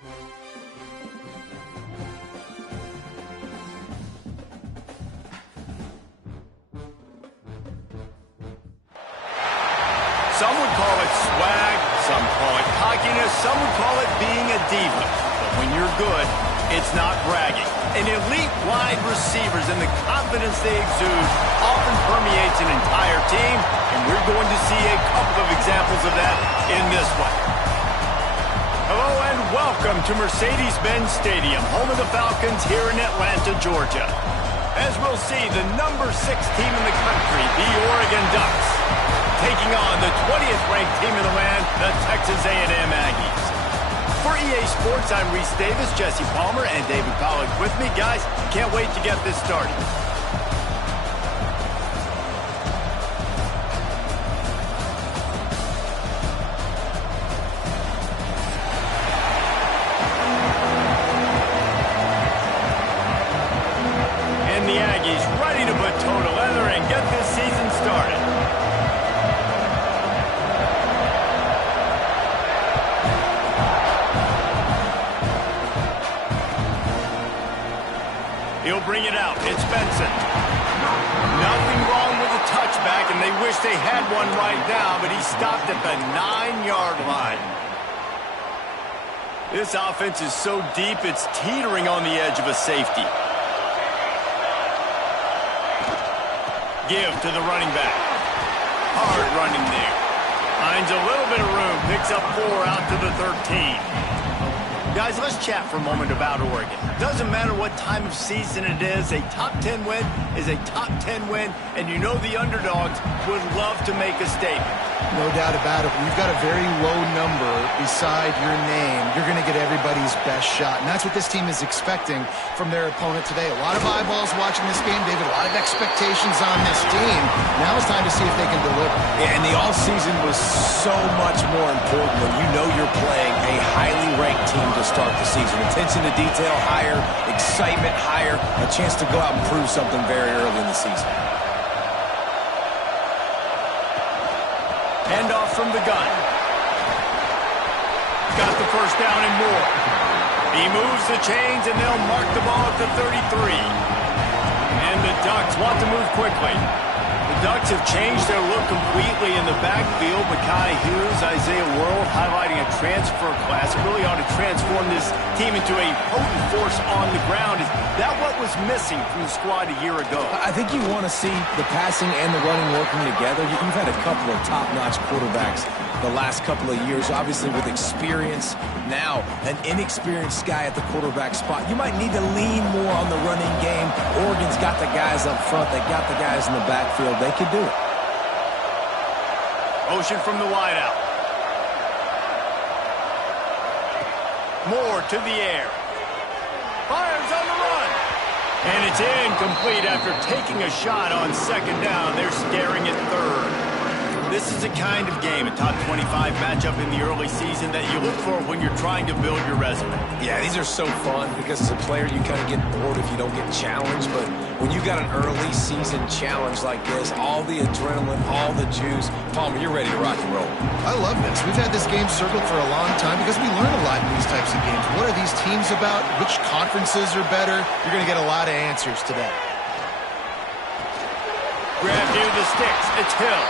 Some would call it swag, some call it cockiness, some would call it being a diva. But when you're good, it's not bragging. An elite wide receivers and the confidence they exude often permeates an entire team, and we're going to see a couple of examples of that in this one. Hello and welcome to Mercedes-Benz Stadium, home of the Falcons here in Atlanta, Georgia. As we'll see, the number 6 team in the country, the Oregon Ducks, taking on the 20th ranked team in the land, the Texas A&M Aggies. For EA Sports, I'm Reese Davis, Jesse Palmer, and David Pollack with me. Guys, can't wait to get this started. And the Aggies ready to put toe to leather and get this season started. He'll bring it out. It's Benson. Nothing wrong with the touchback, and they wish they had one right now, but he stopped at the 9-yard line. This offense is so deep, it's teetering on the edge of a safety. Give to the running back. Hard running there. Finds a little bit of room. Picks up 4 out to the 13. Guys, let's chat for a moment about Oregon. Doesn't matter what time of season it is, a top 10 win is a top 10 win, and you know the underdogs would love to make a statement. No doubt about it. We've got a very low number beside your name. You're going to get everybody's best shot, and that's what this team is expecting from their opponent today. A lot of eyeballs watching this game, David. A lot of expectations on this team. Now it's time to see if they can deliver. Yeah, and the offseason was so much more important when you know you're playing a highly ranked team to start the season. Attention to detail higher, excitement higher, a chance to go out and prove something very early in the season. Handoff from the gun. Got the first down and more. He moves the chains, and they'll mark the ball at the 33. And the Ducks want to move quickly. The Ducks have changed their look completely in the backfield. Mekhi Hughes, Isaiah World highlighting a transfer class. It really ought to transform this team into a potent force on the ground. Is that what was missing from the squad a year ago? I think you want to see the passing and the running working together. You've had a couple of top-notch quarterbacks the last couple of years, obviously with experience. Now, an inexperienced guy at the quarterback spot. You might need to lean more on the running game. Oregon's got the guys up front. They got the guys in the backfield. They could do it. Motion from the wideout. Moore to the air. Fires on the run. And it's incomplete after taking a shot on second down. They're staring at third. This is a kind of game, a top 25 matchup in the early season that you look for when you're trying to build your resume. Yeah, these are so fun because as a player you kind of get bored if you don't get challenged, but when you got an early season challenge like this, all the adrenaline, all the juice, Palmer, you're ready to rock and roll. I love this. We've had this game circled for a long time because we learn a lot in these types of games. What are these teams about? Which conferences are better? You're going to get a lot of answers today. Grab near the sticks. It's Hill.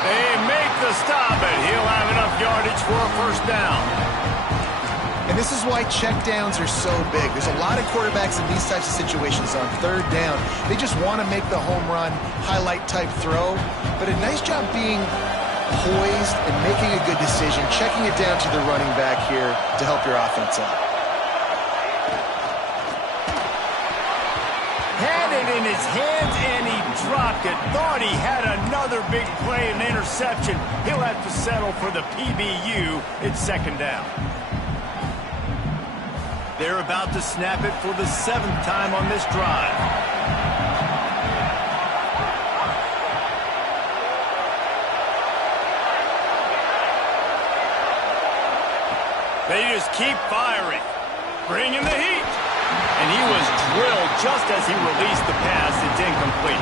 They make the stop, and he'll have enough yardage for a first down. And this is why checkdowns are so big. There's a lot of quarterbacks in these types of situations on third down. They just want to make the home run, highlight-type throw. But a nice job being poised and making a good decision, checking it down to the running back here to help your offense out. Had it in his hands, and he dropped it. Thought he had another big play, an interception. He'll have to settle for the PBU. It's second down. They're about to snap it for the 7th time on this drive. They just keep firing. Bringing the heat. And he was drilled just as he released the pass. It's incomplete.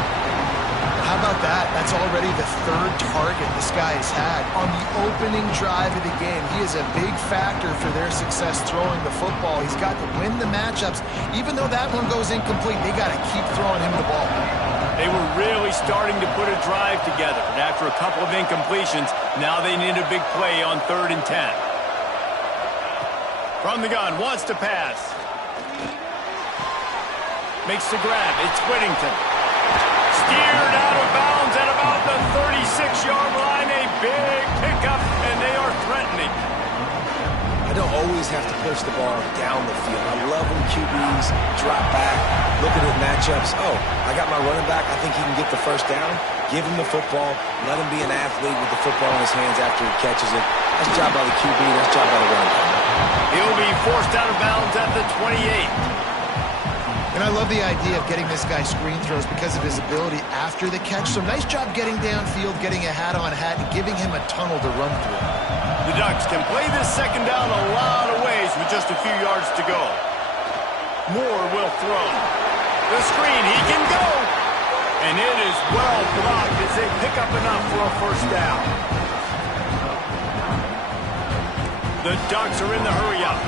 How about that? That's already the third target this guy has had on the opening drive of the game. He is a big factor for their success throwing the football. He's got to win the matchups. Even though that one goes incomplete, they got to keep throwing him the ball. They were really starting to put a drive together, but after a couple of incompletions, now they need a big play on 3rd and 10. From the gun, wants to pass. Makes the grab. It's Whittington. Steered out of bounds at about the 36-yard line. A big pickup, and they are threatening. I don't always have to push the ball down the field. I love when QBs drop back, looking at matchups. Oh, I got my running back. I think he can get the first down. Give him the football. Let him be an athlete with the football in his hands after he catches it. Nice job by the QB. Nice job by the running back. He'll be forced out of bounds at the 28. And I love the idea of getting this guy screen throws because of his ability after the catch. So nice job getting downfield, getting a hat-on-hat, and giving him a tunnel to run through. The Ducks can play this second down a lot of ways with just a few yards to go. Moore will throw. The screen, he can go. And it is well blocked as they pick up enough for a first down. The Ducks are in the hurry-up.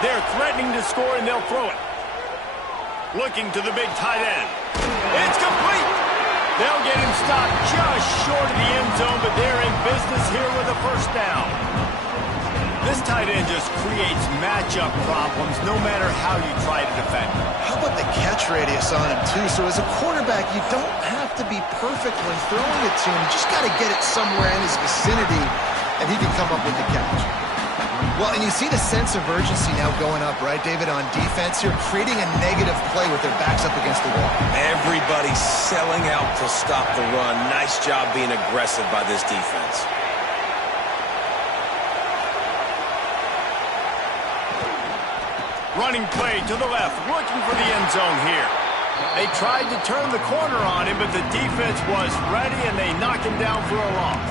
They're threatening to score, and they'll throw it. Looking to the big tight end. It's complete. They'll get him stopped just short of the end zone, but they're in business here with a first down. This tight end just creates matchup problems no matter how you try to defend him. How about the catch radius on him, too? So as a quarterback, you don't have to be perfect when throwing it to him. You just got to get it somewhere in his vicinity, and he can come up with the catch. Well, and you see the sense of urgency now going up, right, David, on defense here, creating a negative play with their backs up against the wall. Everybody's selling out to stop the run. Nice job being aggressive by this defense. Running play to the left, looking for the end zone here. They tried to turn the corner on him, but the defense was ready, and they knock him down for a loss.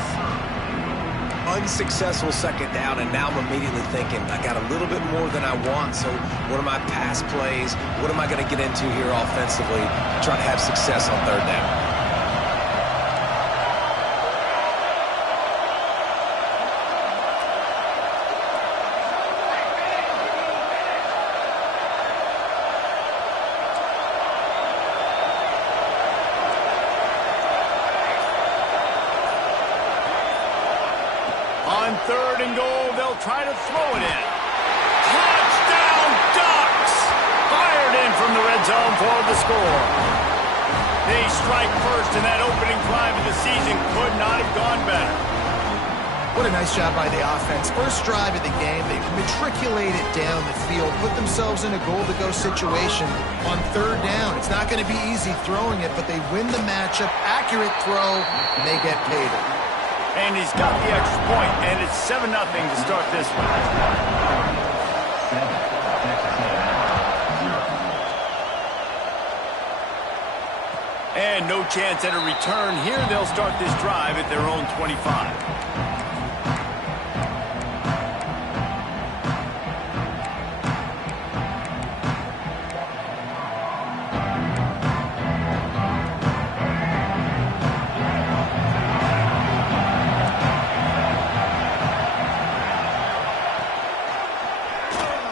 Unsuccessful second down, and now I'm immediately thinking, I got a little bit more than I want, so what are my pass plays? What am I going to get into here offensively to try to have success on 3rd down? On 3rd and goal, they'll try to throw it in. Touchdown, Ducks! Fired in from the red zone for the score. They strike first, and that opening drive of the season could not have gone better. What a nice job by the offense. First drive of the game, they matriculated down the field, put themselves in a goal-to-go situation on 3rd down. It's not going to be easy throwing it, but they win the matchup. Accurate throw, and they get paid. And he's got the extra point, and it's 7-0 to start this one. And no chance at a return here. They'll start this drive at their own 25.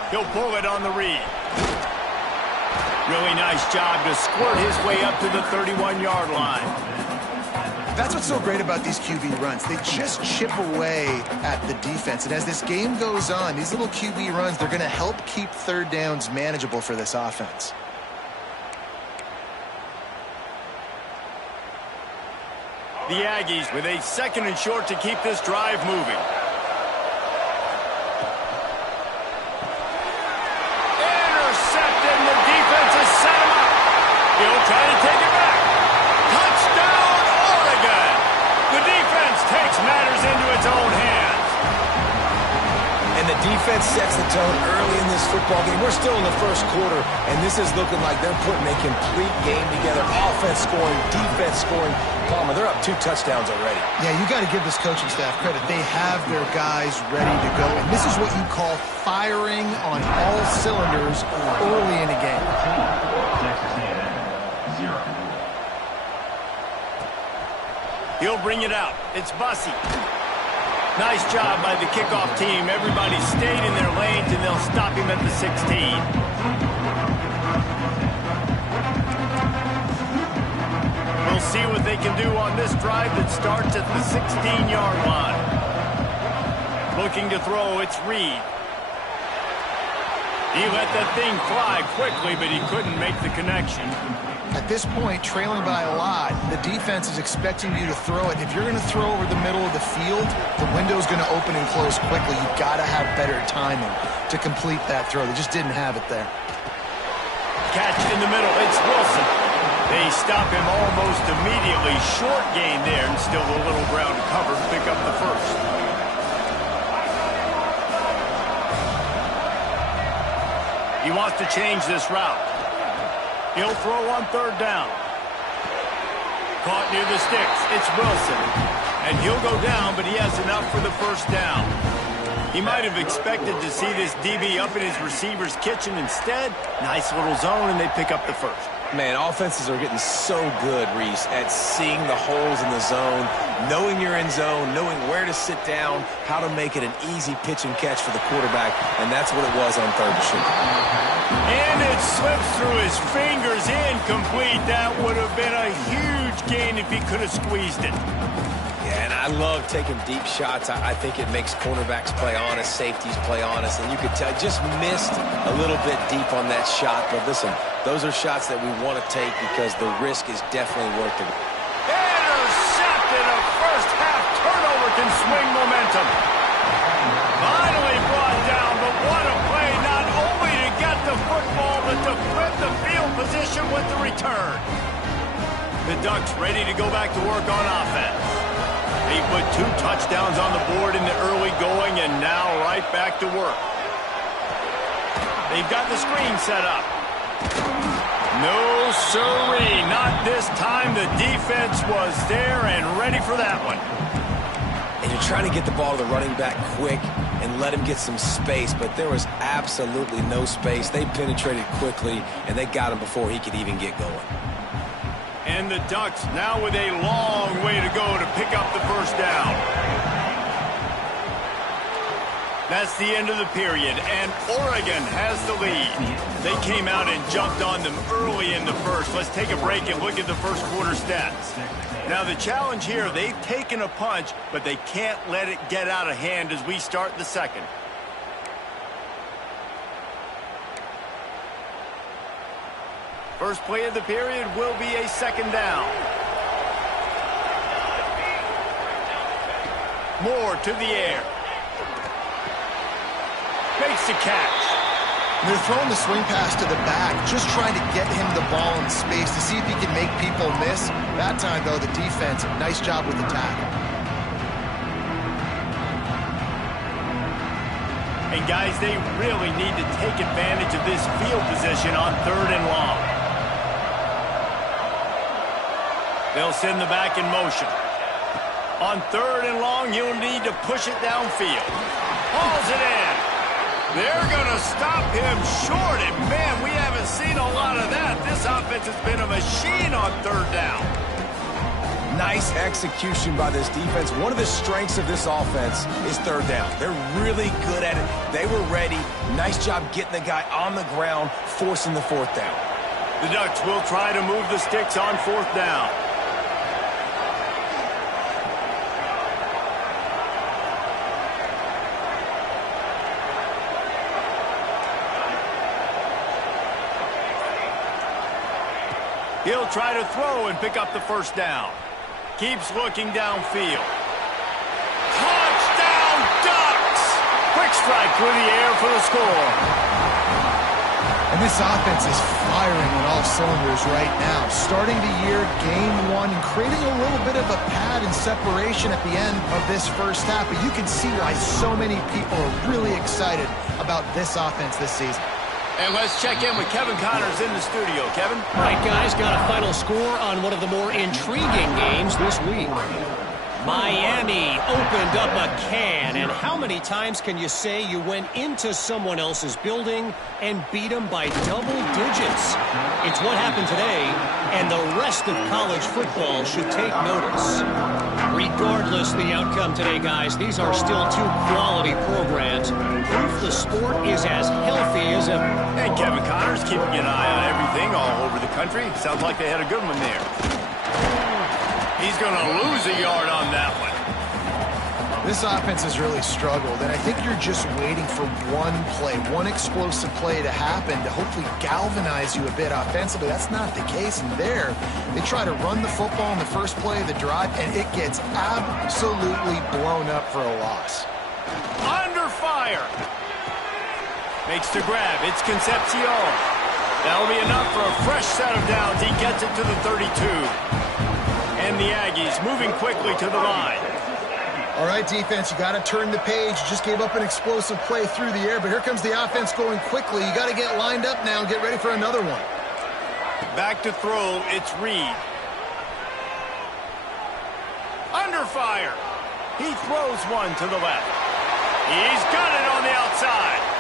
He'll pull it on the read. Really nice job to squirt his way up to the 31-yard line. That's what's so great about these QB runs. They just chip away at the defense. And as this game goes on, these little QB runs, they're going to help keep 3rd downs manageable for this offense. The Aggies with a 2nd and short to keep this drive moving. He'll try to take it back. Touchdown, Oregon! The defense takes matters into its own hands. And the defense defense sets the tone early in this football game. We're still in the first quarter, and this is looking like they're putting a complete game together. Offense scoring, defense scoring. Palmer, they're up 2 touchdowns already. Yeah, you got to give this coaching staff credit. They have their guys ready to go, and this is what you call firing on all cylinders early in a game. He'll bring it out. It's Bussey. Nice job by the kickoff team. Everybody stayed in their lanes, and they'll stop him at the 16. We'll see what they can do on this drive that starts at the 16-yard line. Looking to throw, it's Reed. He let that thing fly quickly, but he couldn't make the connection. At this point, trailing by a lot, the defense is expecting you to throw it. If you're going to throw over the middle of the field, the window's going to open and close quickly. You've got to have better timing to complete that throw. They just didn't have it there. Catch in the middle. It's Wilson. They stop him almost immediately. Short gain there, and still a little ground to cover to pick up the first. He wants to change this route. He'll throw on 3rd down. Caught near the sticks. It's Wilson. And he'll go down, but he has enough for the first down. He might have expected to see this DB up in his receiver's kitchen. Instead, nice little zone, and they pick up the first. Man, offenses are getting so good, Reese, at seeing the holes in the zone, knowing you're in zone, knowing where to sit down, how to make it an easy pitch and catch for the quarterback, and that's what it was on 3rd and short. And it slips through his fingers, incomplete. That would have been a huge gain if he could have squeezed it. Yeah, and I love taking deep shots. I think it makes cornerbacks play honest, safeties play honest, and you could tell just missed a little bit deep on that shot. But listen, those are shots that we want to take because the risk is definitely worth it. Intercepted. A first-half turnover can swing momentum. Finally brought down, but what a play, not only to get the football, but to flip the field position with the return. The Ducks ready to go back to work on offense. They put 2 touchdowns on the board in the early going, and now right back to work. They've got the screen set up. No, sirree, not this time. The defense was there and ready for that one. And you're trying to get the ball to the running back quick and let him get some space, but there was absolutely no space. They penetrated quickly, and they got him before he could even get going. And the Ducks now with a long way to go to pick up the first down. That's the end of the period, and Oregon has the lead. They came out and jumped on them early in the first. Let's take a break and look at the first quarter stats. Now the challenge here, they've taken a punch, but they can't let it get out of hand as we start the second. First play of the period will be a 2nd down. Moore to the air. Makes the catch. They're throwing the swing pass to the back, just trying to get him the ball in space to see if he can make people miss. That time, though, the defense, nice job with the tackle. And guys, they really need to take advantage of this field position on 3rd and long. They'll send the back in motion. On 3rd and long, you'll need to push it downfield. Hauls it in. They're going to stop him short, and man, we haven't seen a lot of that. This offense has been a machine on 3rd down. Nice execution by this defense. One of the strengths of this offense is 3rd down. They're really good at it. They were ready. Nice job getting the guy on the ground, forcing the 4th down. The Ducks will try to move the sticks on 4th down. He'll try to throw and pick up the first down. Keeps looking downfield. Touchdown, Ducks! Quick strike through the air for the score. And And this offense is firing on all cylinders right now. Starting the year, game one, and creating a little bit of a pad and separation at the end of this first half. But you can see why so many people are really excited about this offense this season. And let's check in with Kevin Connors in the studio. Kevin? All right, guys, got a final score on one of the more intriguing games this week. Miami opened up a can, and how many times can you say you went into someone else's building and beat them by double digits? It's what happened today, and the rest of college football should take notice. Regardless the outcome today, guys, these are still two quality programs. Proof the sport is as healthy as ever. And Kevin Connors keeping an eye on everything all over the country. Sounds like they had a good one there. He's going to lose a yard on that one. This offense has really struggled, and I think you're just waiting for one play, one explosive play to happen to hopefully galvanize you a bit offensively. That's not the case. And there, they try to run the football in the first play of the drive, and it gets absolutely blown up for a loss. Under fire. Makes the grab. It's Concepcion. That'll be enough for a fresh set of downs. He gets it to the 32. And the Aggies moving quickly to the line. All right, defense, you got to turn the page. You just gave up an explosive play through the air, but here comes the offense going quickly. You got to get lined up now and get ready for another one. Back to throw, it's Reed. Under fire. He throws one to the left. He's got it on the outside.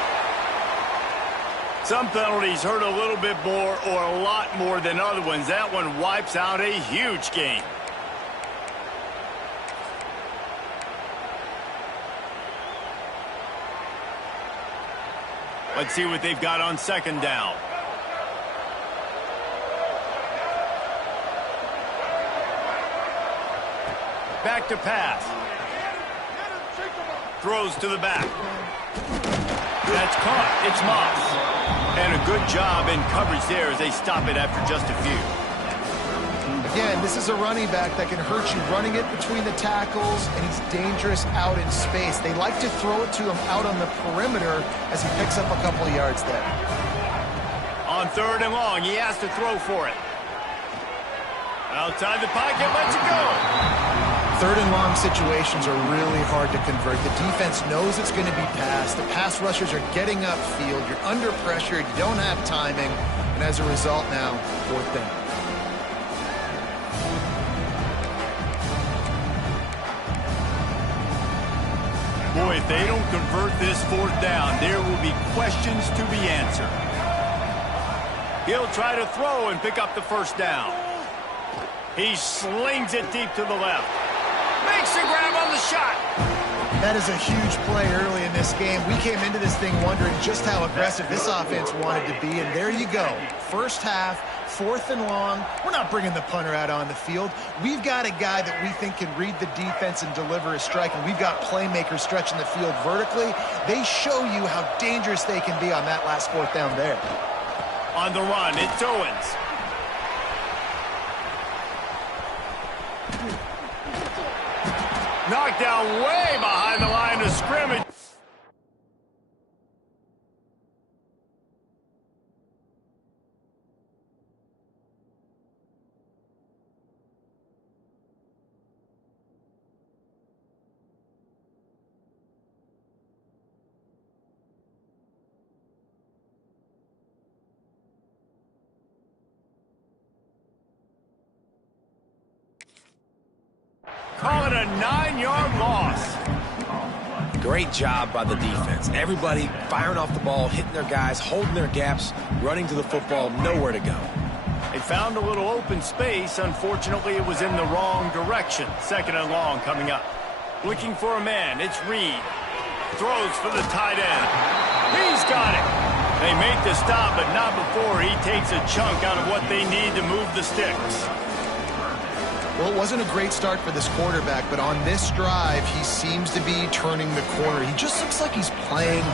Some penalties hurt a little bit more or a lot more than other ones. That one wipes out a huge game. Let's see what they've got on second down. Back to pass. Throws to the back. That's caught. It's Moss. And a good job in coverage there as they stop it after just a few. Again, this is a running back that can hurt you running it between the tackles, and he's dangerous out in space. They like to throw it to him out on the perimeter as he picks up a couple of yards there. On third and long, he has to throw for it. Outside the pocket, lets it go. Third and long situations are really hard to convert. The defense knows it's going to be passed. The pass rushers are getting upfield. You're under pressure. You don't have timing. And as a result now, fourth down. Boy, if they don't convert this fourth down, there will be questions to be answered. He'll try to throw and pick up the first down. He slings it deep to the left. Makes the grab on the shot. That is a huge play early in this game. We came into this thing wondering just how aggressive this offense wanted to be, and there you go. First half, fourth and long. We're not bringing the punter out on the field. We've got a guy that we think can read the defense and deliver a strike, and we've got playmakers stretching the field vertically. They show you how dangerous they can be on that last fourth down there. On the run, it's Owens. Knocked down way behind the line of scrimmage. Call it a 9-yard loss. Great job by the defense. Everybody firing off the ball, hitting their guys, holding their gaps, running to the football, nowhere to go. They found a little open space. Unfortunately, it was in the wrong direction. Second and long coming up. Looking for a man. It's Reed. Throws for the tight end. He's got it. They make the stop, but not before he takes a chunk out of what they need to move the sticks. Well, it wasn't a great start for this quarterback, but on this drive, he seems to be turning the corner. He just looks like he's playing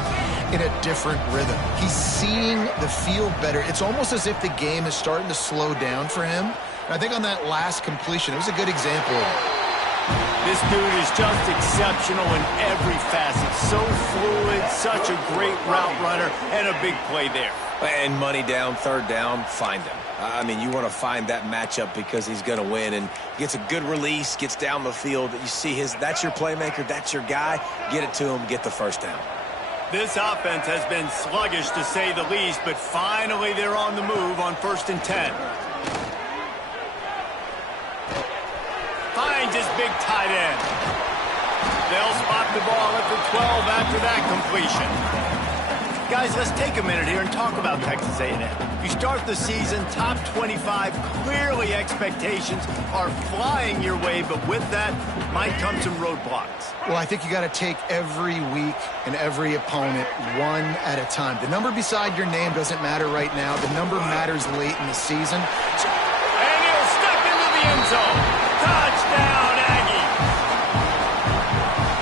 in a different rhythm. He's seeing the field better. It's almost as if the game is starting to slow down for him. And I think on that last completion, it was a good example of it. This dude is just exceptional in every facet. So fluid, such a great route runner, and a big play there. And money down, third down, find him. I mean, you want to find that matchup because he's going to win, and gets a good release, gets down the field. You see that's your playmaker, that's your guy. Get it to him, get the first down. This offense has been sluggish, to say the least, but finally they're on the move on 1st and 10. Finds his big tight end. They'll spot the ball at the 12 after that completion. Guys, let's take a minute here and talk about Texas A&M. You start the season top 25. Clearly expectations are flying your way, but with that might come some roadblocks. Well, I think you got to take every week and every opponent one at a time. The number beside your name doesn't matter right now. The number matters late in the season. And he'll step into the end zone. Touchdown, Aggie.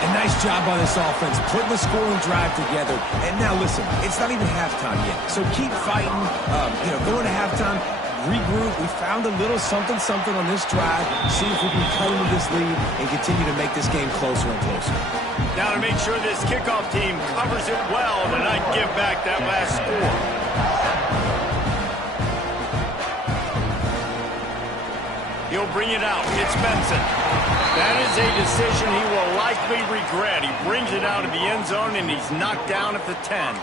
A nice job on this offense, putting the scoring drive together. And now listen, it's not even halftime yet. So keep fighting, going to halftime, regroup. We found a little something on this drive. See if we can cut into this lead and continue to make this game closer and closer. Now to make sure this kickoff team covers it well to not give back that last score. He'll bring it out. It's Benson. That is a decision he will likely regret. He brings it out of the end zone, and he's knocked down at the 10.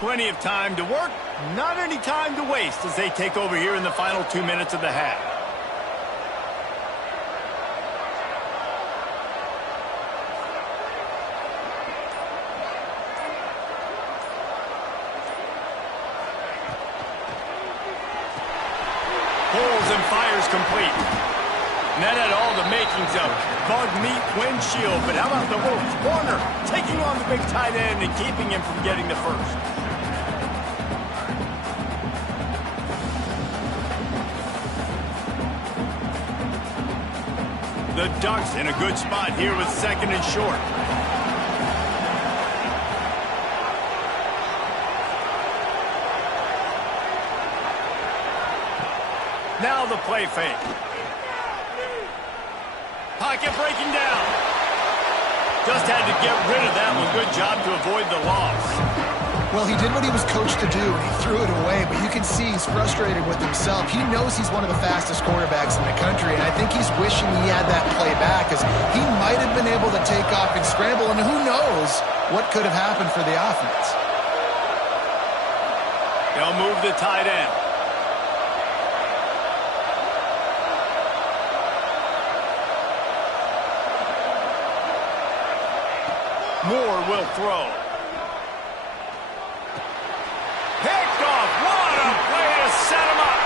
Plenty of time to work, not any time to waste as they take over here in the final 2 minutes of the half. Pulls and fires complete. And that had all the makings of bug meat windshield, but how about the little corner taking on the big tight end and keeping him from getting the first? The Ducks in a good spot here with 2nd and short. Now the play fake. Pocket breaking down. Just had to get rid of that one. Good job to avoid the loss. Well, he did what he was coached to do, and he threw it away, but you can see he's frustrated with himself. He knows he's one of the fastest quarterbacks in the country, and I think he's wishing he had that play back, because he might have been able to take off and scramble, and who knows what could have happened for the offense. They'll move the tight end. Moore will throw. Picked off. What a play to set him up.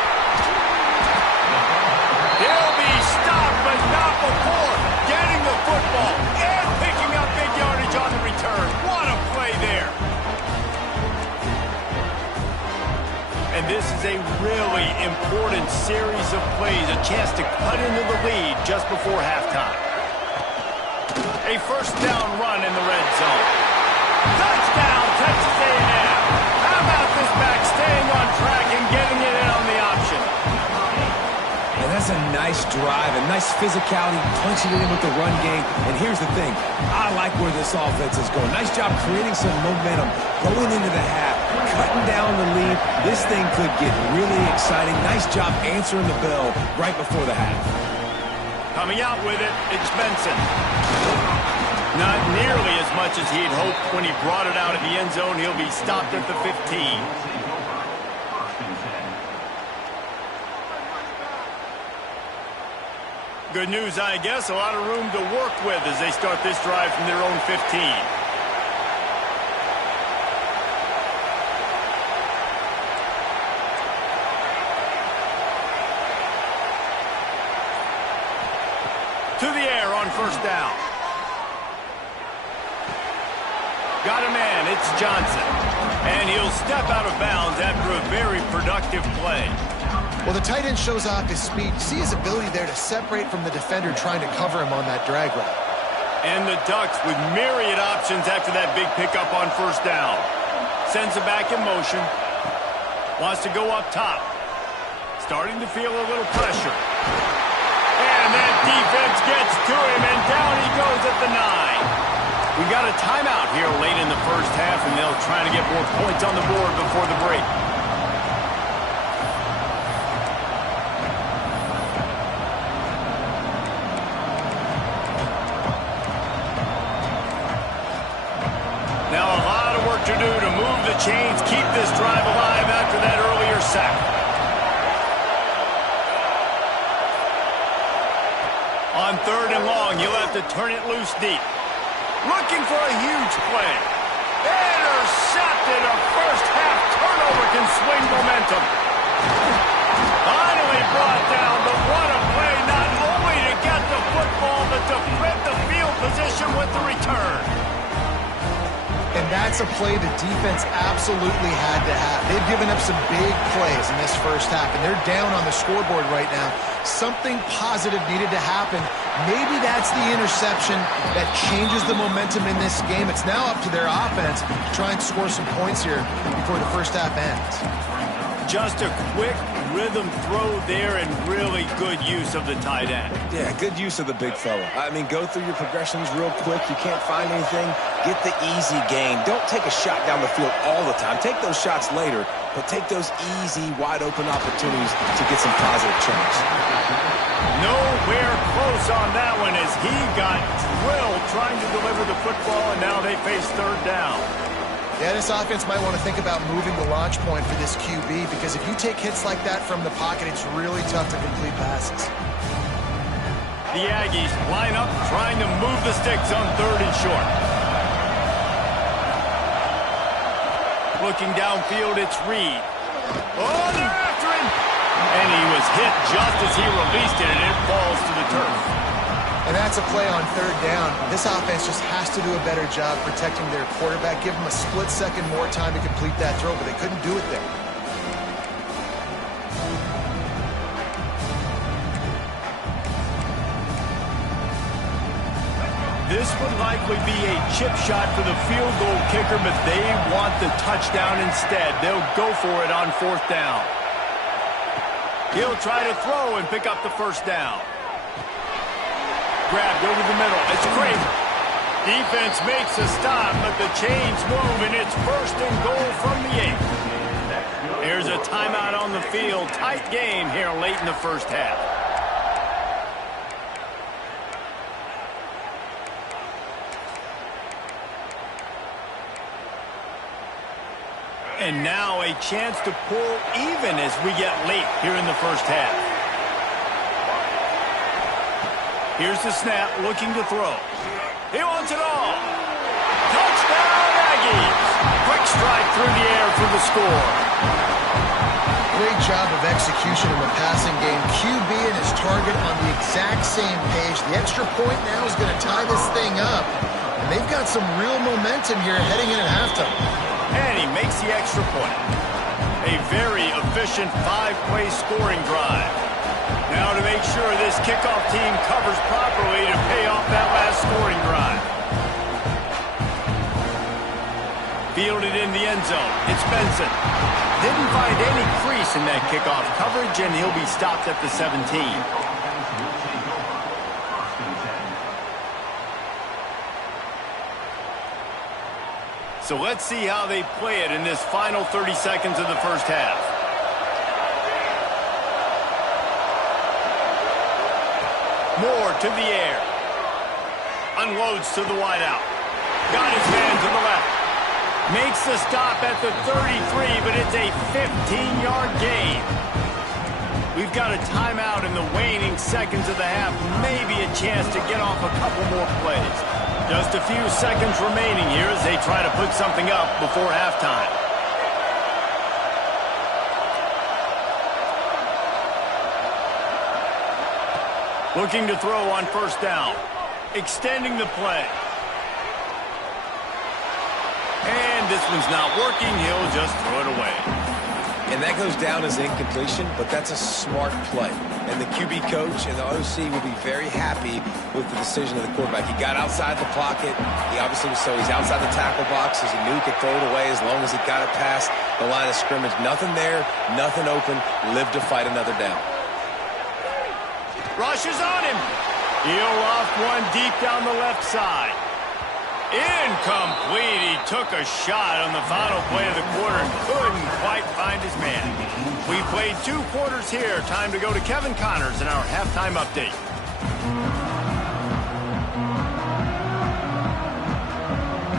He'll be stopped, but not before getting the football and picking up big yardage on the return. What a play there. And this is a really important series of plays, a chance to cut into the lead just before halftime. A first down run in the red zone. Touchdown, Texas A&M. How about this back staying on track and getting it in on the option? And that's a nice drive, a nice physicality, punching it in with the run game. And here's the thing, I like where this offense is going. Nice job creating some momentum, going into the half, cutting down the lead. This thing could get really exciting. Nice job answering the bell right before the half. Coming out with it, it's Benson. Not nearly as much as he'd hoped when he brought it out of the end zone. He'll be stopped at the 15. Good news, I guess. A lot of room to work with as they start this drive from their own 15. To the air on first down. Got a man, it's Johnson. And he'll step out of bounds after a very productive play. Well, the tight end shows off his speed. See his ability there to separate from the defender trying to cover him on that drag route. And the Ducks with myriad options after that big pickup on first down. Sends it back in motion. Wants to go up top. Starting to feel a little pressure. man, that defense gets to him, and down he goes at the 9. We got a timeout here late in the first half, and they'll try to get more points on the board before the break. Now a lot of work to do to move the chains, keep this drive alive after that earlier sack. On 3rd and long, you'll have to turn it loose deep. Looking for a huge play. Intercepted. A first-half turnover can swing momentum. Finally brought down, but what a play, not only to get the football, but to flip the field position with the return. And that's a play the defense absolutely had to have. They've given up some big plays in this first half, and they're down on the scoreboard right now. Something positive needed to happen. Maybe that's the interception that changes the momentum in this game. It's now up to their offense to try and score some points here before the first half ends. Just a quick rhythm throw there and really good use of the tight end. Yeah, good use of the big fella. I mean, go through your progressions real quick. You can't find anything. Get the easy gain. Don't take a shot down the field all the time. Take those shots later, but take those easy, wide-open opportunities to get some positive chunks. Nowhere close on that one as he got drilled trying to deliver the football, and now they face 3rd down. Yeah, this offense might want to think about moving the launch point for this QB, because if you take hits like that from the pocket, it's really tough to complete passes. The Aggies line up trying to move the sticks on 3rd and short. Looking downfield, it's Reed. Oh, they're after him! And he was hit just as he released it, and it falls to the turf. And that's a play on 3rd down. This offense just has to do a better job protecting their quarterback. Give them a split second more time to complete that throw, but they couldn't do it there. This would likely be a chip shot for the field goal kicker, but they want the touchdown instead. They'll go for it on 4th down. He'll try to throw and pick up the first down. Grabbed over the middle. It's Kramer. Defense makes a stop, but the chains move, and it's 1st and goal from the 8. There's a timeout on the field. Tight game here late in the first half. And now a chance to pull even as we get late here in the first half. Here's the snap, looking to throw. He wants it all. Touchdown, Aggies. Quick strike through the air for the score. Great job of execution in the passing game. QB and his target on the exact same page. The extra point now is going to tie this thing up. And they've got some real momentum here heading in at halftime. And he makes the extra point. A very efficient 5-play scoring drive. Now to make sure this kickoff team covers properly to pay off that last scoring drive. Fielded in the end zone. It's Benson. Didn't find any crease in that kickoff coverage, and he'll be stopped at the 17. So let's see how they play it in this final 30 seconds of the first half. Moore to the air. Unloads to the wideout. Got his man to the left. Makes the stop at the 33, but it's a 15-yard gain. We've got a timeout in the waning seconds of the half. Maybe a chance to get off a couple more plays. Just a few seconds remaining here as they try to put something up before halftime. Looking to throw on first down. Extending the play. And this one's not working. He'll just throw it away. And that goes down as incompletion, but that's a smart play. And the QB coach and the OC will be very happy with the decision of the quarterback. He got outside the pocket. He obviously he's outside the tackle box as he knew he could throw it away as long as he got it past the line of scrimmage. Nothing there, nothing open. Live to fight another down. Rushes on him. He'll loft one deep down the left side. Incomplete. He took a shot on the final play of the quarter and couldn't quite find his man. We played 2 quarters here. Time to go to Kevin Connors in our halftime update.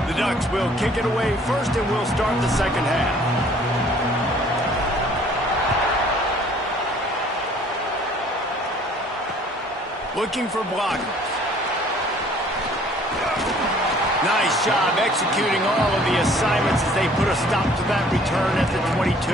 The Ducks will kick it away first, and we'll start the second half. Looking for blockers. Nice job executing all of the assignments as they put a stop to that return at the 22.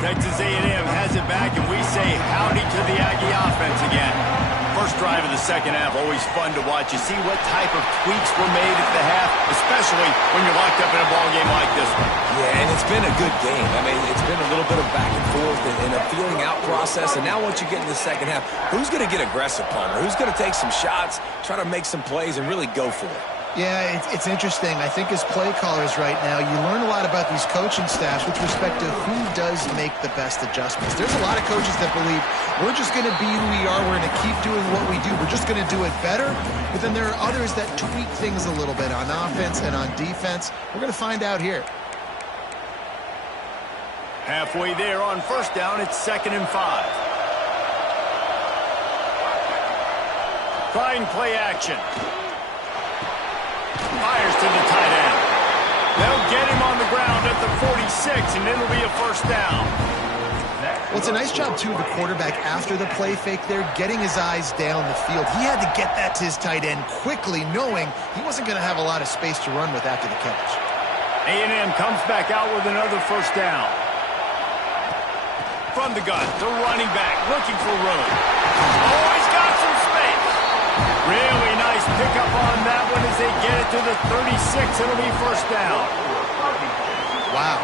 Texas A&M has it back, and we say howdy to the Aggie offense again. First drive of the second half, always fun to watch. You see what type of tweaks were made at the half, especially when you're locked up in a ball game like this one. Yeah, and it's been a good game. I mean, it's been a little bit of back and forth and a feeling out process. And now once you get in the second half, who's going to get aggressive, Palmer? Who's going to take some shots, try to make some plays, and really go for it? Yeah, it's interesting. I think as play callers right now, you learn a lot about these coaching staffs with respect to who does make the best adjustments. There's a lot of coaches that believe we're just going to be who we are. We're going to keep doing what we do. We're just going to do it better. But then there are others that tweak things a little bit on offense and on defense. We're going to find out here. Halfway there on first down, it's 2nd and 5. Trying play action. Fires to the tight end. They'll get him on the ground at the 46, and it'll be a first down. Well, it's a nice job, too, of the quarterback after the play fake there, getting his eyes down the field. He had to get that to his tight end quickly, knowing he wasn't going to have a lot of space to run with after the catch. A&M comes back out with another first down. From the gun, the running back looking for room. Oh, he's got some space. Really nice pickup on that one as they get it to the 36. It'll be first down. Wow.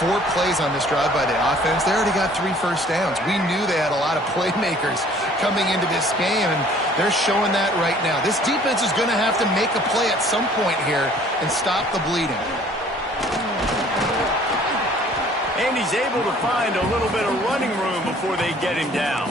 4 plays on this drive by the offense. They already got 3 first downs. We knew they had a lot of playmakers coming into this game, and they're showing that right now. This defense is going to have to make a play at some point here and stop the bleeding. And he's able to find a little bit of running room before they get him down.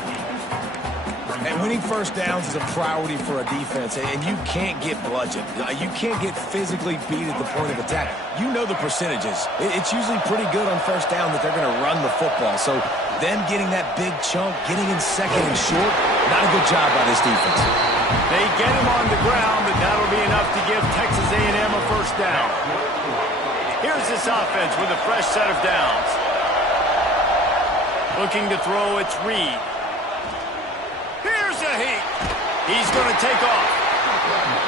And winning first downs is a priority for a defense, and you can't get bludgeoned. You can't get physically beat at the point of attack. You know the percentages. It's usually pretty good on first down that they're going to run the football. So them getting that big chunk, getting in second and short, not a good job by this defense. They get him on the ground, but that'll be enough to give Texas A&M a first down. Here's this offense with a fresh set of downs. Looking to throw, it's Reed. Here's a heat. He's going to take off.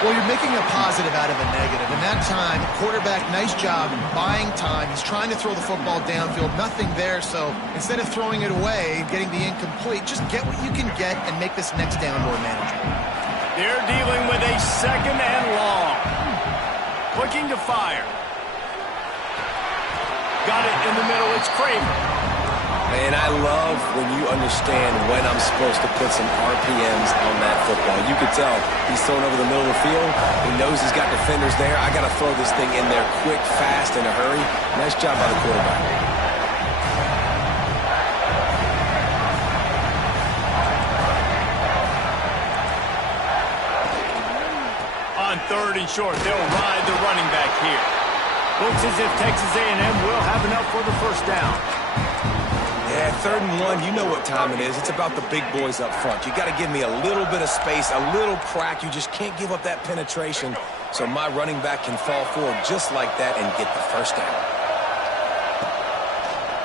Well, you're making a positive out of a negative. And that time, quarterback, nice job buying time. He's trying to throw the football downfield. Nothing there. So instead of throwing it away, getting the incomplete, just get what you can get and make this next down more manageable. They're dealing with a 2nd and long. Looking to fire. Got it in the middle. It's Kramer. And I love when you understand when I'm supposed to put some RPMs on that football. You could tell he's thrown over the middle of the field. He knows he's got defenders there. I got to throw this thing in there quick, fast, in a hurry. Nice job by the quarterback. On 3rd and short, they'll ride the running back here. Looks as if Texas A&M will have enough for the first down. Yeah, 3rd and 1, you know what time it is. It's about the big boys up front. You got to give me a little bit of space, a little crack. You just can't give up that penetration so my running back can fall forward just like that and get the first down.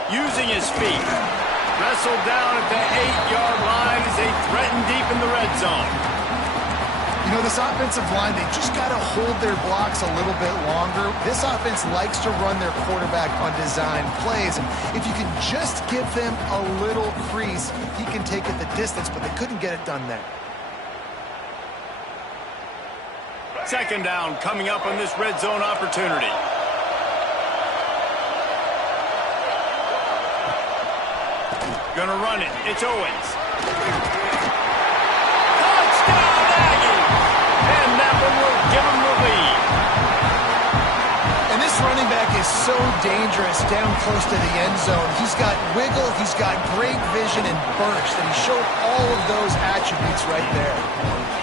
Using his feet. Wrestled down at the 8-yard line as they threaten deep in the red zone. You know, this offensive line, they just got to hold their blocks a little bit longer. This offense likes to run their quarterback on design plays. And if you can just give them a little crease, he can take it the distance, but they couldn't get it done there. 2nd down coming up on this red zone opportunity. Gonna run it. It's Owens. Touchdown, Aggie! is so dangerous down close to the end zone. He's got wiggle, he's got great vision and burst, and he showed all of those attributes right there.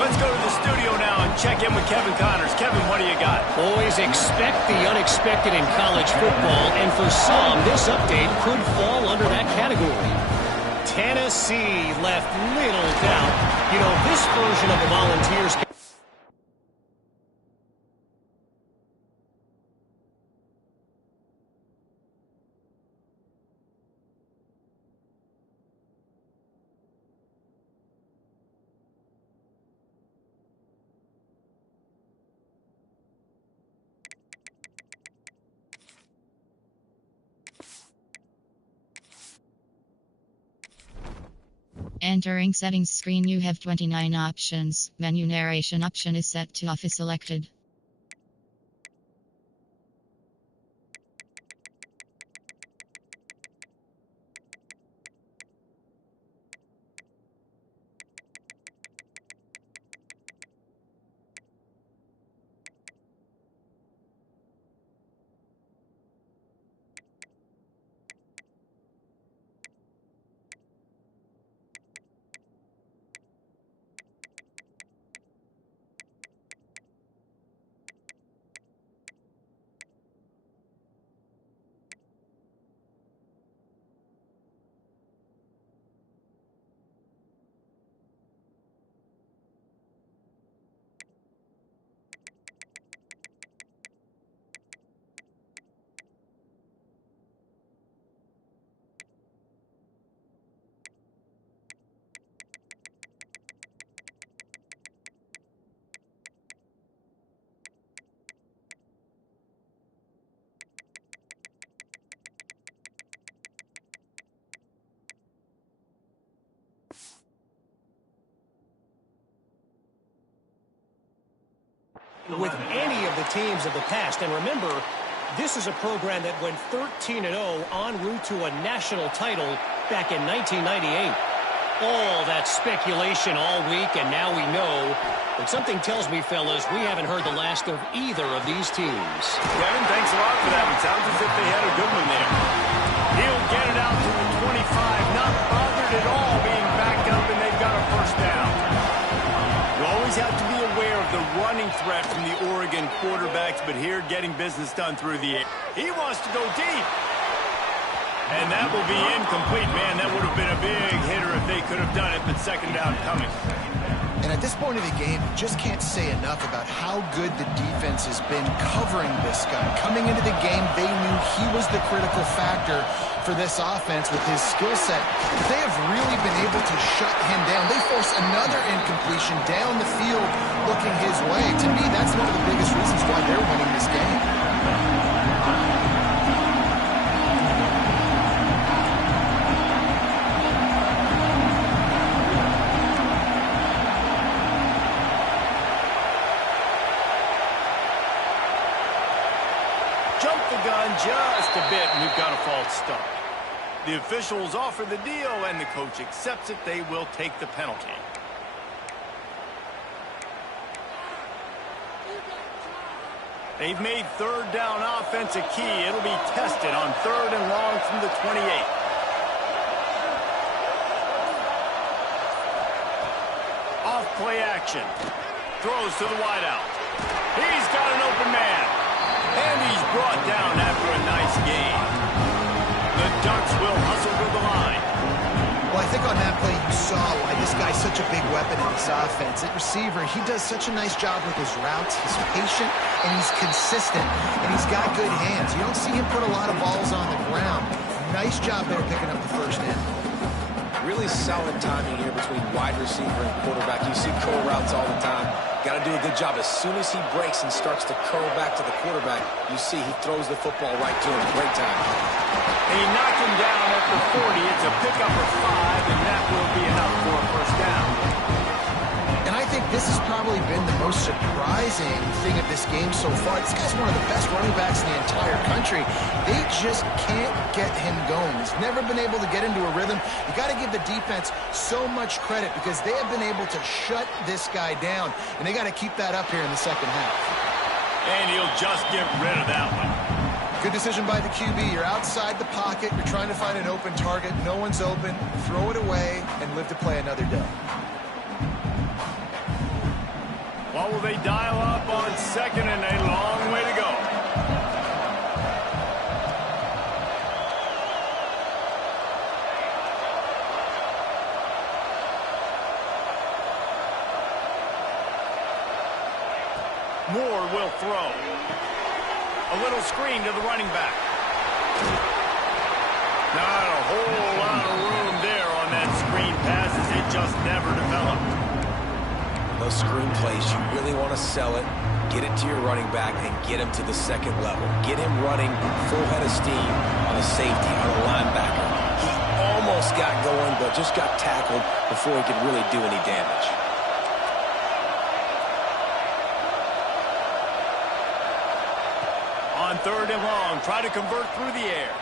Let's go to the studio now and check in with Kevin Connors. Kevin, what do you got? Always expect the unexpected in college football, and for some, this update could fall under that category. Tennessee left little doubt. You know, this version of the Volunteers... Entering settings screen, you have 29 options. Menu narration option is set to off is selected. With any of the teams of the past. And remember, this is a program that went 13-0 en route to a national title back in 1998. All that speculation all week, and now we know. But something tells me, fellas, we haven't heard the last of either of these teams. Kevin, thanks a lot for that. It sounds as if they had a good one there. He'll get it out to the 25, not bothered at all being backed up, and they've got a first down. You always have to be aware of the running threat from the Oregon quarterbacks, but here getting business done through the air. He wants to go deep. And that will be incomplete. Man, that would have been a big hitter if they could have done it, but second down coming. And at this point of the game, you just can't say enough about how good the defense has been covering this guy. Coming into the game, they knew he was the critical factor for this offense with his skill set. They have really been able to shut him down. They force another incompletion down the field looking his way. To me, that's one of the biggest reasons why they're winning this game. Just a bit, and we've got a false start. The officials offer the deal, and the coach accepts it. They will take the penalty. They've made third down offense a key. It'll be tested on 3rd and long from the 28. Off play action. Throws to the wideout. He's got an open man. And he's brought down after a nice gain. The Ducks will hustle to the line. Well, I think on that play you saw why this guy's such a big weapon in this offense. At receiver, he does such a nice job with his routes. He's patient, and he's consistent, and he's got good hands. You don't see him put a lot of balls on the ground. Nice job there picking up the first down. Really solid timing here between wide receiver and quarterback. You see curl routes all the time. Got to do a good job. As soon as he breaks and starts to curl back to the quarterback, you see he throws the football right to him. Great time. He knocked him down at the 40. It's a pickup of 5, and that will be enough for a first down. And I think this has probably been the most surprising thing of this game so far. This guy's one of the best running backs in the entire country. They just can't get him going. He's never been able to get into a rhythm. You got to give the defense so much credit because they have been able to shut this guy down, and they got to keep that up here in the second half. And he'll just get rid of that one. Good decision by the QB. You're outside the pocket. You're trying to find an open target. No one's open. Throw it away and live to play another day. What will they dial up on second and a long way to go? Moore will throw. A little screen to the running back. Not a whole lot of room there on that screen pass as it just never developed. Those screen plays, you really want to sell it, get it to your running back, and get him to the second level. Get him running full head of steam on a safety, on a linebacker. He almost got going, but just got tackled before he could really do any damage. On third and long, try to convert through the air.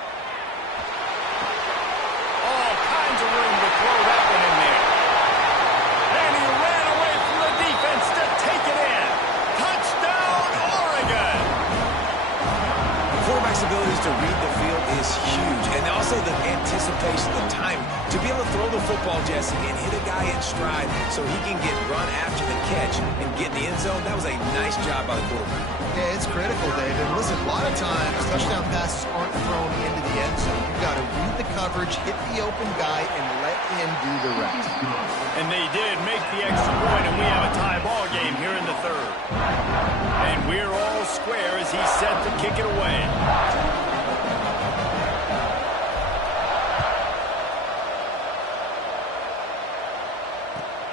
All kinds of room to throw that one in there. And he ran away from the defense to take it in. Touchdown, Oregon! The quarterback's abilities to read the field is huge, and also the anticipation, the time to be able to throw the football, Jesse, and hit a guy in stride so he can get run after the catch and get in the end zone. That was a nice job by the quarterback. Yeah, it's critical, David. Listen, a lot of times touchdown passes aren't thrown into the end zone. You've got to read the coverage, hit the open guy, and let him do the rest. And they did make the extra point, and we have a tie ball game here in the third. And we're all square as he's set to kick it away.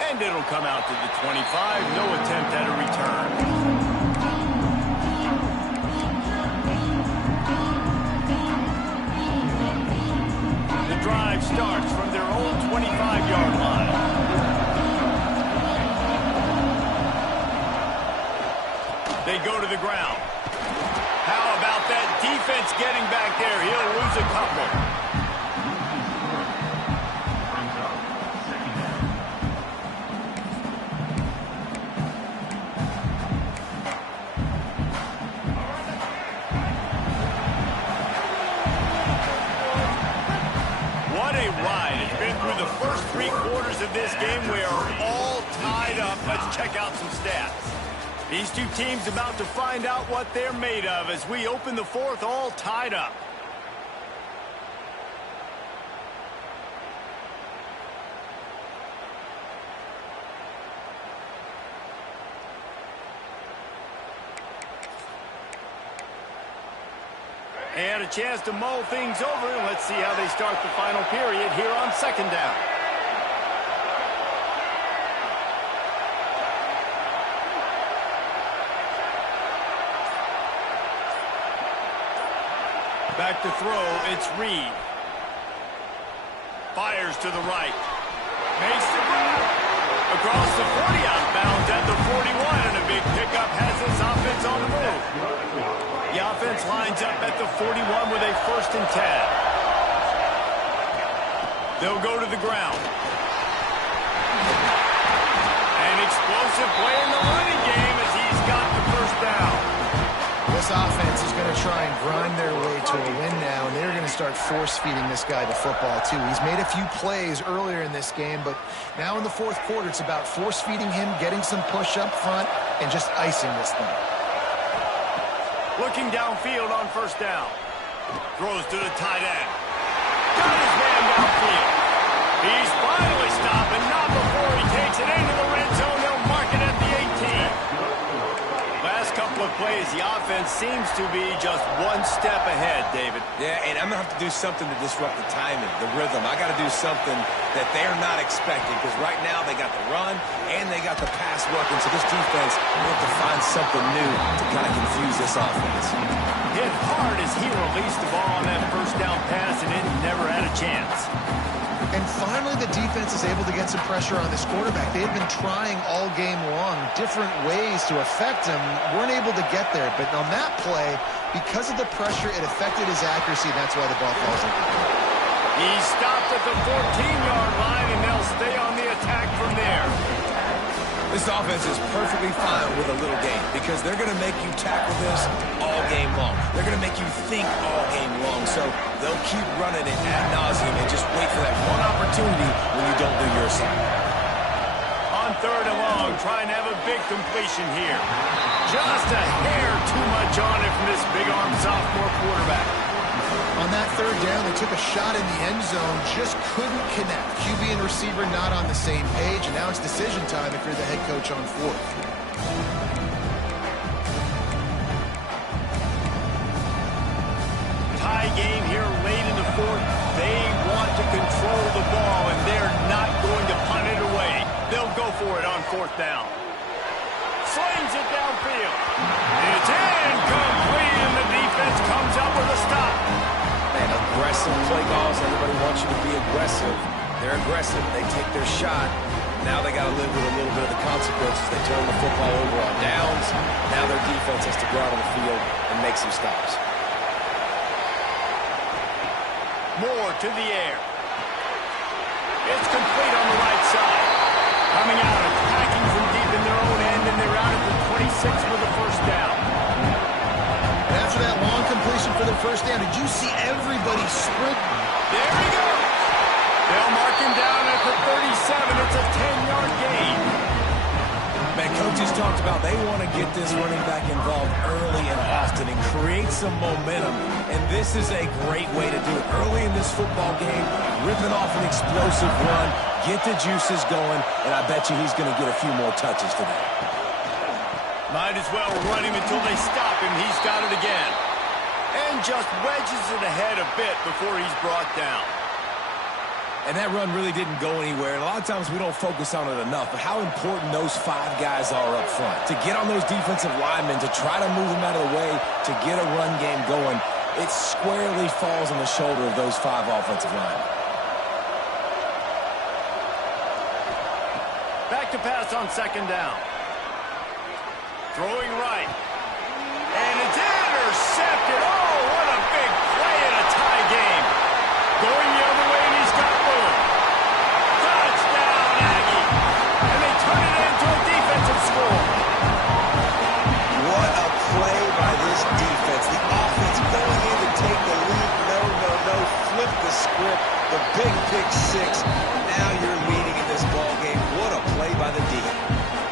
And it'll come out to the 25. No attempt at a return. Drive starts from their own 25-yard line. They go to the ground. How about that defense getting back there? He'll lose a couple. The first 3 quarters of this game, we are all tied up. Let's check out some stats. These two teams about to find out what they're made of as we open the fourth all tied up. And a chance to mull things over, and let's see how they start the final period here on second down. Back to throw, it's Reed. Fires to the right. Makes the grab. Across the 40, outbounds at the 41, and a big pickup has this offense on the move. The offense lines up at the 41 with a 1st and 10. They'll go to the ground. An explosive play in the running game as he's got the 1st down. This offense is going to try and grind their way to a win now, and they're going to start force-feeding this guy the football, too. He's made a few plays earlier in this game, but now in the 4th quarter, it's about force-feeding him, getting some push up front, and just icing this thing. Looking downfield on 1st down. Throws to the tight end. Got his man downfield. He's finally stopping, not before he takes it into the red zone. They'll mark it at the 18. Last couple of plays, the offense seems to be just one step ahead, David. Yeah, and I'm going to have to do something to disrupt the timing, the rhythm. I got to do something that they're not expecting, because right now they got the run and they got the pass working. So this defense will have to find something new to kind of confuse this offense. Hit hard as he released the ball on that 1st down pass, and it never had a chance. And finally, the defense is able to get some pressure on this quarterback. They had been trying all game long different ways to affect him. Weren't able to get there. But on that play, because of the pressure, it affected his accuracy, and that's why the ball falls incomplete. He stopped at the 14-yard line, and they'll stay on the attack from there. This This offense is perfectly fine with a little game because they're going to make you tackle this all game long. They're going to make you think all game long. So they'll keep running it ad nauseum and just wait for that one opportunity when you don't do your assignment. On third and long, trying to have a big completion here. Just a hair too much on it from this big-arm sophomore quarterback. On that third down, they took a shot in the end zone, just couldn't connect. QB and receiver not on the same page, and now it's decision time if you're the head coach on fourth. Tie game here late in the fourth. They want to control the ball, and they're not going to punt it away. They'll go for it on fourth down. Slings it downfield. It's incomplete, and the defense comes up with a stop. Man, aggressive play calls. Everybody wants you to be aggressive. They're aggressive. They take their shot. Now they got to live with a little bit of the consequences. They turn the football over on downs. Now their defense has to go out on the field and make some stops. More to the air. It's complete on the right side. Coming out, attacking from deep in their own end, and they're out at the 26 for the first down. And after that long completion for the first down, did you see everybody sprint? There he goes. They'll mark him down at the 37. It's a 10-yard gain. Man, coaches talked about they want to get this running back involved early and often and create some momentum. And this is a great way to do it. Early in this football game, ripping off an explosive run, get the juices going, and I bet you he's going to get a few more touches today. Might as well run him until they stop him. He's got it again. And just wedges it ahead a bit before he's brought down. And that run really didn't go anywhere. And a lot of times we don't focus on it enough, but how important those five guys are up front. To get on those defensive linemen, to try to move them out of the way, to get a run game going, it squarely falls on the shoulder of those five offensive linemen. Back to pass on second down. Throwing right. And it's intercepted. Oh, what a big play in a tie game. Going the other way, and he's got room. Touchdown, Aggie. And they turn it into a defensive score. What a play by this defense. The offense going in to take the lead. No. Flip the script. The big pick six. Now you're leading in this ball game. What a play by the D.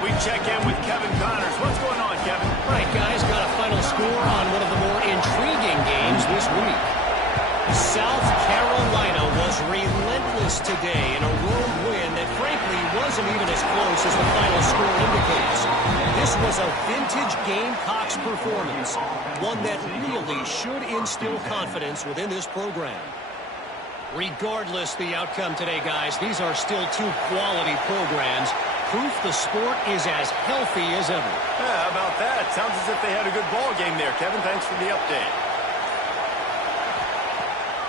We check in with Kevin Connors. What's going on, Kevin? All right, guys, got a final score on one of the more intriguing games this week. South Carolina was relentless today in a road win that frankly wasn't even as close as the final score indicates. This was a vintage Gamecocks performance, one that really should instill confidence within this program. Regardless the outcome today, guys, these are still two quality programs. Proof the sport is as healthy as ever. Yeah, how about that? Sounds as if they had a good ball game there, Kevin. Thanks for the update.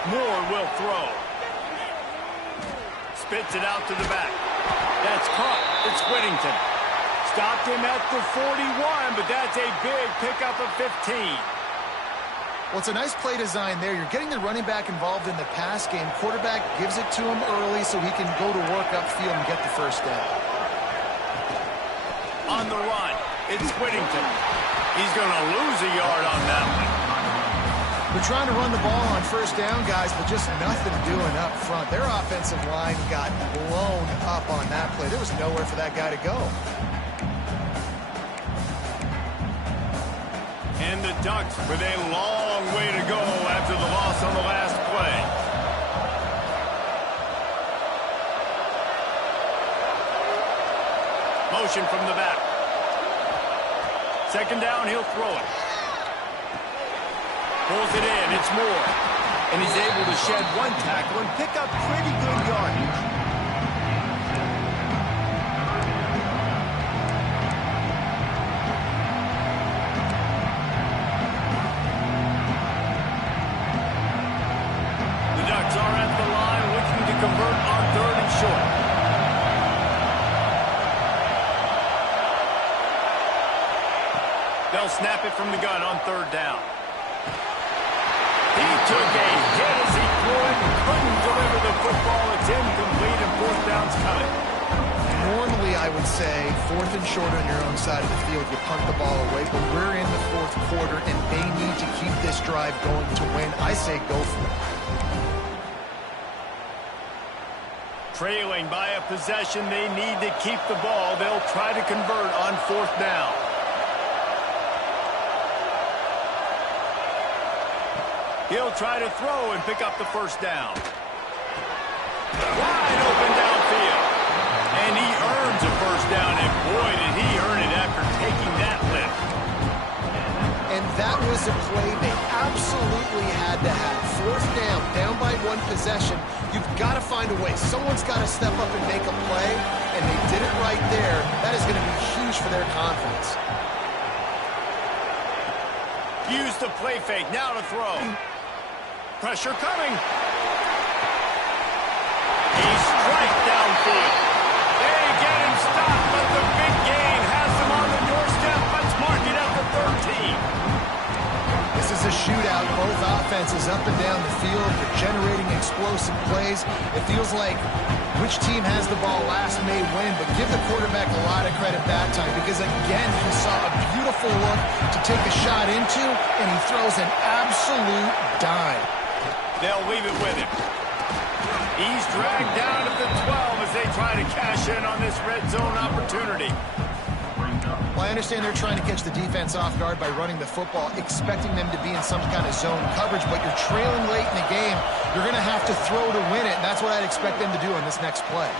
Moore will throw. Spits it out to the back. That's caught. It's Whittington. Stopped him at the 41, but that's a big pickup of 15. Well, it's a nice play design there. You're getting the running back involved in the pass game. Quarterback gives it to him early so he can go to work upfield and get the first down. On the run, it's Whittington. He's going to lose a yard on that one. They're trying to run the ball on first down, guys, but just nothing doing up front. Their offensive line got blown up on that play. There was nowhere for that guy to go. And the Ducks with a long way to go after the loss on the last play. Motion from the back. Second down, he'll throw it. Pulls it in, it's Moore. And he's able to shed one tackle and pick up pretty good yardage. The Ducks are at the line looking to convert on third and short. They'll snap it from the gun on third down. He took a hit as he threw it and couldn't deliver the football. It's incomplete and fourth down's coming. Normally I would say 4th and short on your own side of the field, you punt the ball away, but we're in the 4th quarter, and they need to keep this drive going to win. I say go for it. Trailing by a possession, they need to keep the ball. They'll try to convert on 4th down. He'll try to throw and pick up the 1st down. Wide open downfield. And he earns a 1st down, and boy, did he earn it after taking that lift. And that was a play they absolutely had to have. 4th down by 1 possession. You've got to find a way. Someone's got to step up and make a play, and they did it right there. That is going to be huge for their confidence. Use the play fake. Now to throw. Pressure coming. He's strike downfield. They get him stopped, but the big gain has him on the doorstep. Let's mark it at the 13. This is a shootout. Both offenses up and down the field. They're generating explosive plays. It feels like which team has the ball last may win, but give the quarterback a lot of credit that time because, again, he saw a beautiful look to take a shot into, and he throws an absolute dime. They'll leave it with him. He's dragged down at the 12 as they try to cash in on this red zone opportunity. Well, I understand they're trying to catch the defense off guard by running the football, expecting them to be in some kind of zone coverage, but you're trailing late in the game. You're going to have to throw to win it, and that's what I'd expect them to do on this next play.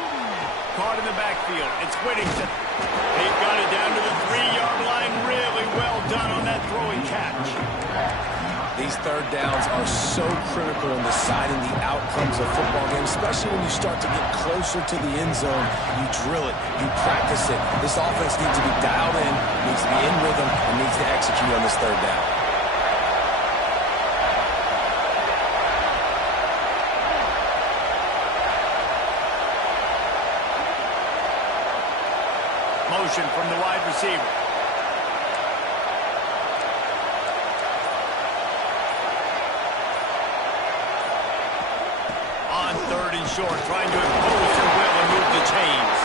Caught in the backfield. It's Whittington. They've got it down to the 3-yard line. Really well done on that throwing catch. These 3rd downs are so critical in deciding the outcomes of football games, especially when you start to get closer to the end zone. You drill it, you practice it. This offense needs to be dialed in, needs to be in rhythm, and needs to execute on this 3rd down. Motion from the wide receiver. On 3rd and short, trying to impose their will and move the chains.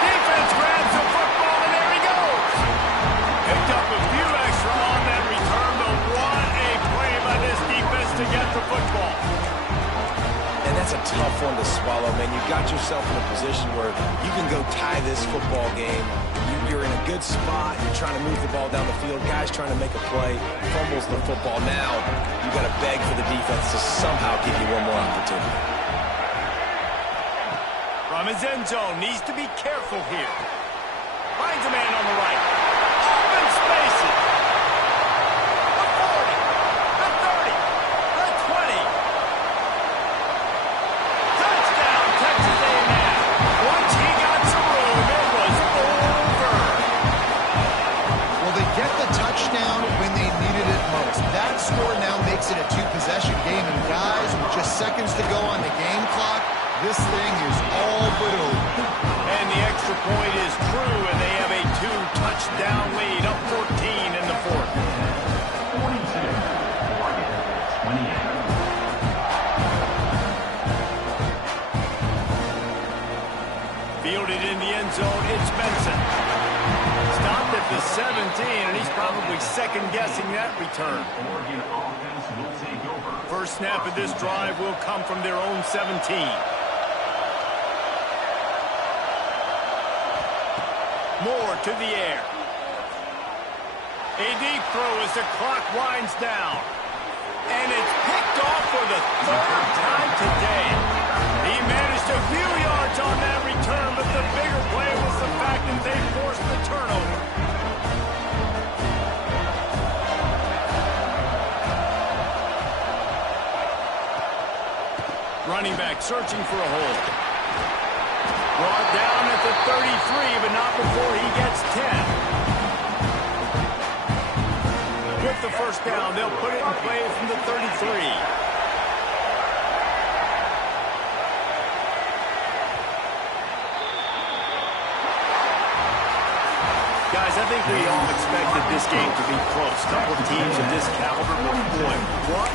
Defense grabs the football, and there he goes. Picked up a few extra on that return, but what a play by this defense to get the football. And that's a tough one to swallow, man. You got yourself in a position where you can go tie this football game. You're in a good spot. You're trying to move the ball down the field. Guys trying to make a play. Fumbles the football. Now you got to beg for the defense to somehow give you one more opportunity. From his end zone, needs to be careful here. Finds a man on the right. Open spaces. The 40, the 30, the 20. Touchdown, Texas A&M. Once he got some room, it was over. Well, they get the touchdown when they needed it most. That score now makes it a 2-possession game, and guys, with just seconds to go on the game clock, this thing is all but over. And the extra point is true, and they have a 2-touchdown lead, up 14 in the 4th. 42. Fielded in the end zone, it's Benson. Stopped at the 17, and he's probably second-guessing that return. First snap of this drive will come from their own 17. Moore to the air. A deep throw as the clock winds down. And it's picked off for the 3rd time today. He managed a few yards on that return, but the bigger play was the fact that they forced the turnover. Running back searching for a hole. Brought down at the 33, but not before he gets 10. With the 1st down, they'll put it in play from the 33. Guys, I think we all expected this game to be close. Couple of teams of this caliber, but boy, what